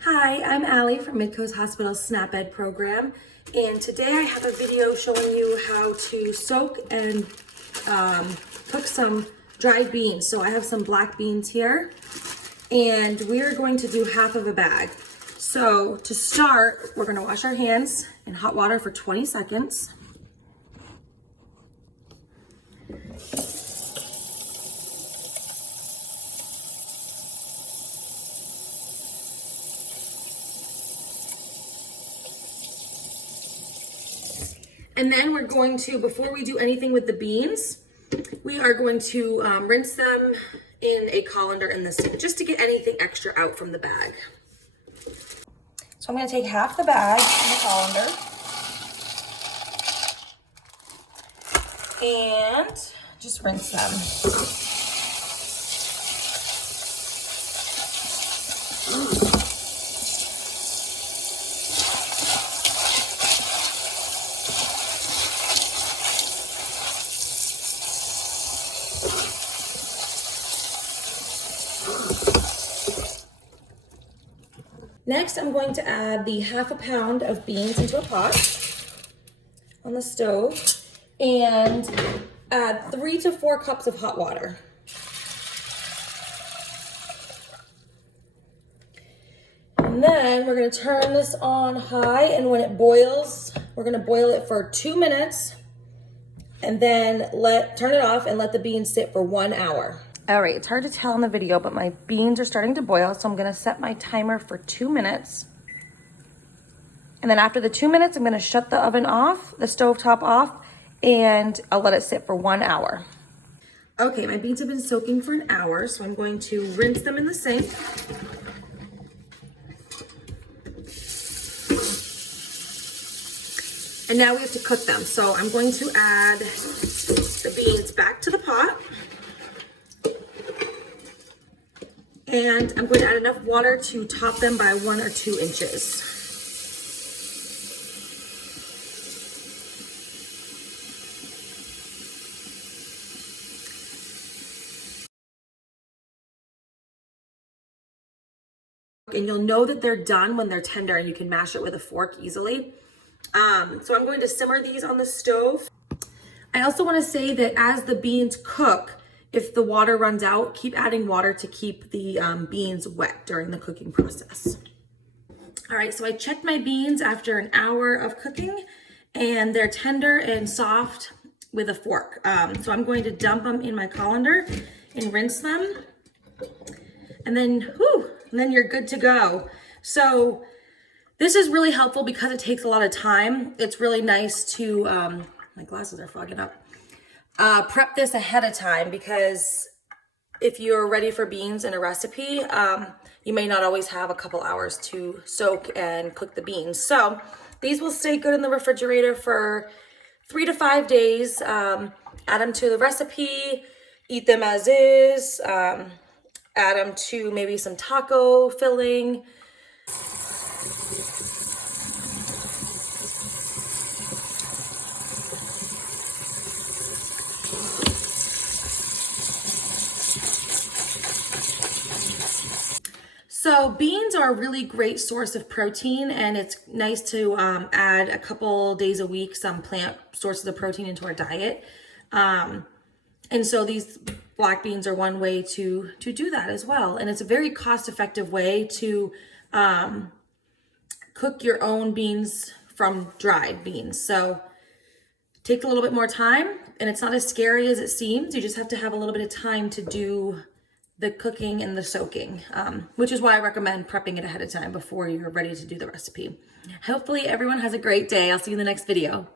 Hi, I'm Allie from Midcoast Hospital's SNAP Ed program, and today I have a video showing you how to soak and cook some dried beans. So I have some black beans here, and we're going to do half of a bag. So to start, we're gonna wash our hands in hot water for 20 seconds. And then we're going to, before we do anything with the beans, we are going to rinse them in a colander in the sink, just to get anything extra out from the bag. So I'm gonna take half the bag in the colander and just rinse them. Next, I'm going to add the half a pound of beans into a pot on the stove and add 3 to 4 cups of hot water. And then we're going to turn this on high, and when it boils, we're going to boil it for 2 minutes and then turn it off and let the beans sit for 1 hour. All right, it's hard to tell in the video, but my beans are starting to boil, so I'm gonna set my timer for 2 minutes. And then after the 2 minutes, I'm gonna shut the oven off, the stovetop off, and I'll let it sit for 1 hour. Okay, my beans have been soaking for an hour, so I'm going to rinse them in the sink. And now we have to cook them. So I'm going to add the beans back to the pot. And I'm going to add enough water to top them by 1 or 2 inches. And you'll know that they're done when they're tender, and you can mash it with a fork easily. So I'm going to simmer these on the stove. I also want to say that as the beans cook, if the water runs out, keep adding water to keep the beans wet during the cooking process. All right, so I checked my beans after an hour of cooking, and they're tender and soft with a fork. So I'm going to dump them in my colander and rinse them. And then you're good to go. So this is really helpful because it takes a lot of time. It's really nice to, my glasses are fogging up. Prep this ahead of time, because if you're ready for beans in a recipe, you may not always have a couple hours to soak and cook the beans. So these will stay good in the refrigerator for 3 to 5 days. Add them to the recipe, eat them as is, add them to maybe some taco filling. So beans are a really great source of protein, and it's nice to add a couple days a week some plant sources of protein into our diet. And so these black beans are one way to do that as well. And it's a very cost-effective way to cook your own beans from dried beans. So it takes a little bit more time, and it's not as scary as it seems. You just have to have a little bit of time to do the cooking and the soaking, which is why I recommend prepping it ahead of time before you're ready to do the recipe. Hopefully everyone has a great day. I'll see you in the next video.